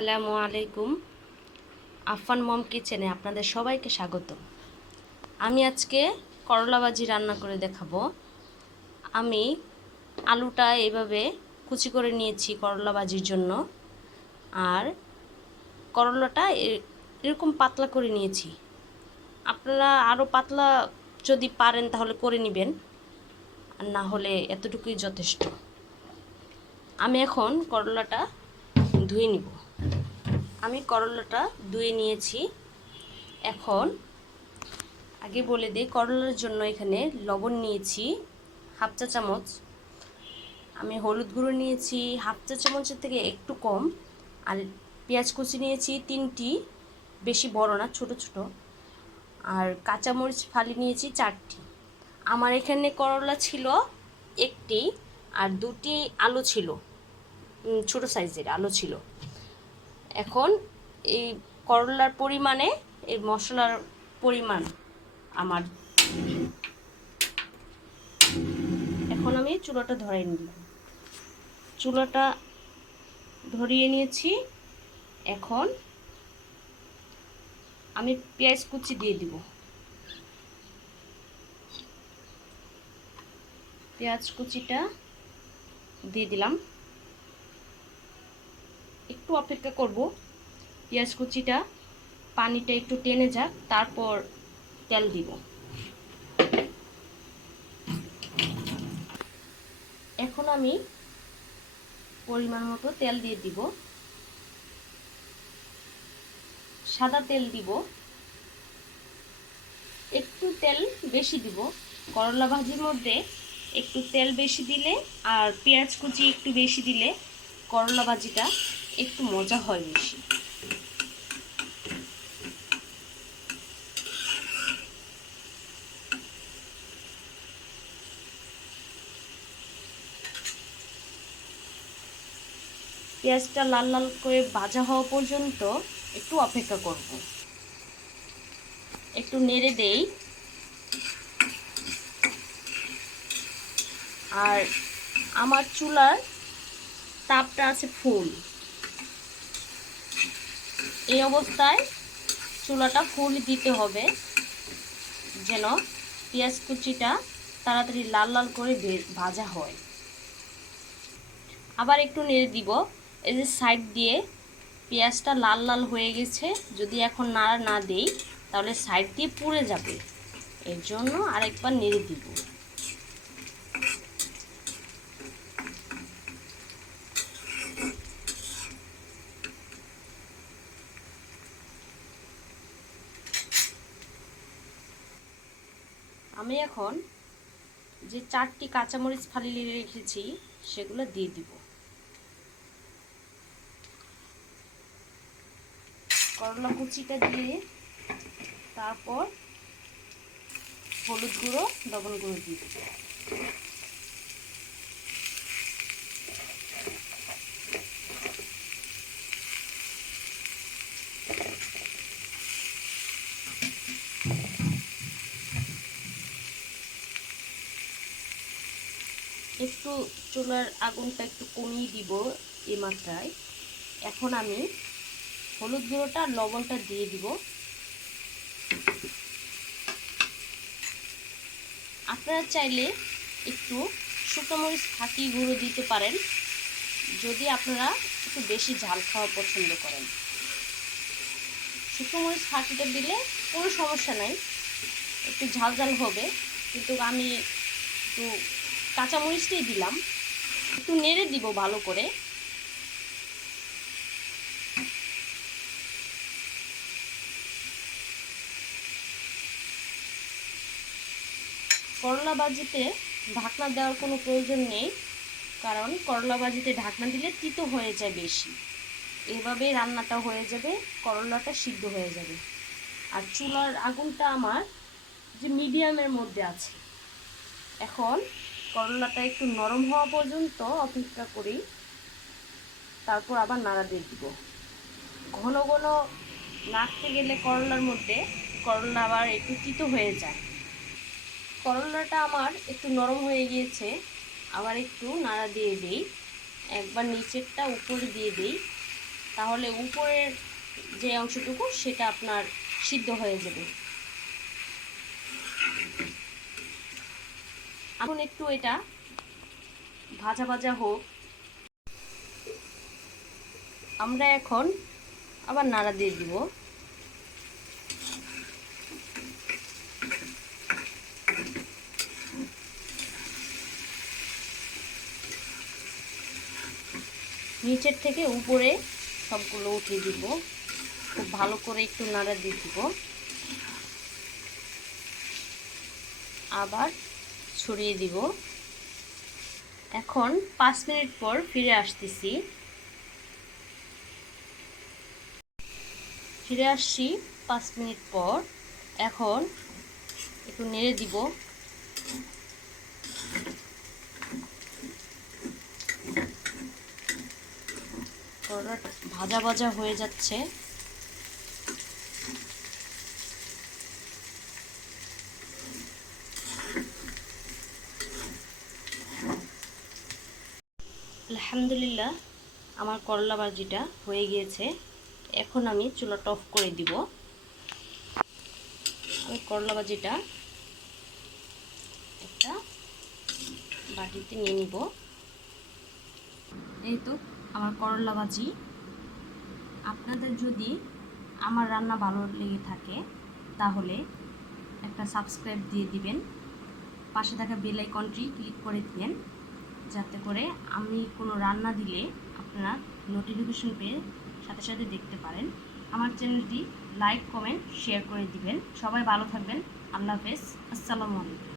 আসসালামু আলাইকুম। আফফান মম কিচেনে আপনাদের সবাইকে স্বাগত। আমি আজকে করলা ভাজি রান্না করে দেখাবো। আমি আলুটা এইভাবে কুচি করে নিয়েছি করলা ভাজির জন্য, আর করলাটা এরকম পাতলা করে নিয়েছি। আপনারা আরও পাতলা যদি পারেন তাহলে করে নেবেন, আর না হলে এতটুকুই যথেষ্ট। আমি এখন করলাটা ধুয়ে নিব। আমি করলাটা ধুয়ে নিয়েছি। এখন আগে বলে দিই, করলার জন্য এখানে লবণ নিয়েছি হাফ চা চামচ, আমি হলুদ গুঁড়ো নিয়েছি হাফ চা চামচের থেকে একটু কম, আর পেঁয়াজ কুচি নিয়েছি 3টি, বেশি বড় না, ছোট ছোট, আর কাঁচামরিচ ফালি নিয়েছি 4টি। আমার এখানে করলা ছিল 1টি, আর 2টি আলু ছিল, ছোট সাইজের আলু ছিল। এখন এই করলার পরিমাণে এই মশলার পরিমাণ আমার, এখন আমি চুলাটা ধরিয়ে নিলাম। চুলাটা ধরিয়ে নিয়েছি। এখন আমি পেঁয়াজ কুচি দিয়ে দিব। পেঁয়াজ কুচিটা দিয়ে দিলাম। একটু অপেক্ষা করব, পেঁয়াজ কুচিটা পানিটা একটু টেনে যাক, তারপর তেল দিব। এখন আমি পরিমাণ মতো তেল দিয়ে দিব। সাদা তেল দিব, একটু তেল বেশি দিব। করলা ভাজির মধ্যে একটু তেল বেশি দিলে আর পেঁয়াজ কুচি একটু বেশি দিলে করলা ভাজিটা একটু মজা হয় বেশি। পেঁয়াজটা লাল লাল করে ভাজা হওয়া পর্যন্ত একটু অপেক্ষা করব। একটু নেড়ে দেই। আর আমার চুলার তাপটা আছে ফুল। এই অবস্থায় চুলাটা ফুল দিতে হবে, যেন পেঁয়াজ কুচিটা তাড়াতাড়ি লাল লাল করে ভাজা হয়। আবার একটু নেড়ে দিব। এই যে সাইড দিয়ে পেঁয়াজটা লাল লাল হয়ে গেছে, যদি এখন নাড়া না দেই তাহলে সাইড দিয়ে পুড়ে যাবে, এর জন্য আরেকবার নেড়ে দিব। আমি এখন যে 4টি কাঁচামরিচ ফালি রেখেছি সেগুলো দিয়ে দিব। করলা কুচিটা দিয়ে তারপর হলুদ গুঁড়ো, লবণ গুঁড়ো দিয়ে দিব। একটু চুলার আগুনটা একটু কমিয়ে দিব এই মাত্রায়। এখন আমি হলুদ গুঁড়োটা আর লবণটা দিয়ে দিব। আপনারা চাইলে একটু শুকনো মরিচ ফাঁকি গুঁড়ো দিতে পারেন, যদি আপনারা একটু বেশি ঝাল খাওয়া পছন্দ করেন। শুকনো মরিচ ফাঁকিটা দিলে কোনো সমস্যা নাই, একটু ঝাল ঝাল হবে, কিন্তু আমি একটু কাঁচামরিচটাই দিলাম। একটু নেড়ে দিব ভালো করে। করলা ভাজিতে ঢাকনা দেওয়ার কোনো প্রয়োজন নেই, কারণ করলা ভাজিতে ঢাকনা দিলে তিতো হয়ে যায় বেশি। এভাবেই রান্নাটা হয়ে যাবে, করলাটা সিদ্ধ হয়ে যাবে। আর চুলার আগুনটা আমার যে মিডিয়ামের মধ্যে আছে। এখন করলাটা একটু নরম হওয়া পর্যন্ত অপেক্ষা করি, তারপর আবার নাড়া দিয়ে দিব। ঘন ঘন নাড়তে গেলে করলার মধ্যে করলা আবার একটু তিতো হয়ে যায়। করলাটা আমার একটু নরম হয়ে গিয়েছে, আবার একটু নাড়া দিয়ে দিই। একবার নিচেরটা উপরে দিয়ে দিই, তাহলে উপরের যে অংশটুকু সেটা আপনার সিদ্ধ হয়ে যাবে। এখন একটু এটা ভাজা ভাজা হোক। আমরা এখন আবার নাড়া দিয়ে দিব। নিচের থেকে উপরে সবগুলো উঠিয়ে দিব। খুব ভালো করে একটু নাড়া দিয়ে দিব। আবার ছড়িয়ে দিব। এখন 5 মিনিট পর ফিরে আসতেছি। ফিরে আসছি 5 মিনিট পর। এখন একটু নেড়ে দিব। ভাজা ভাজা হয়ে যাচ্ছে। আলহামদুলিল্লাহ, আমার করলা ভাজিটা হয়ে গিয়েছে। এখন আমি চুলাটা অফ করে দিব। আমি করলা ভাজিটা একটা বাটিতে নিয়ে নিব। এই তো আমার করলা ভাজি। আপনাদের যদি আমার রান্না ভালো লেগে থাকে তাহলে একটা সাবস্ক্রাইব দিয়ে দিবেন, পাশে থাকা বেল আইকনটি ক্লিক করে দিবেন, যাতে করে আমি কোনো রান্না দিলে আপনারা নোটিফিকেশন পেয়ে সাথে সাথে দেখতে পারেন। আমার চ্যানেলটি লাইক, কমেন্ট, শেয়ার করে দিবেন। সবাই ভালো থাকবেন। আল্লাহ হাফেজ। আসসালামু আলাইকুম।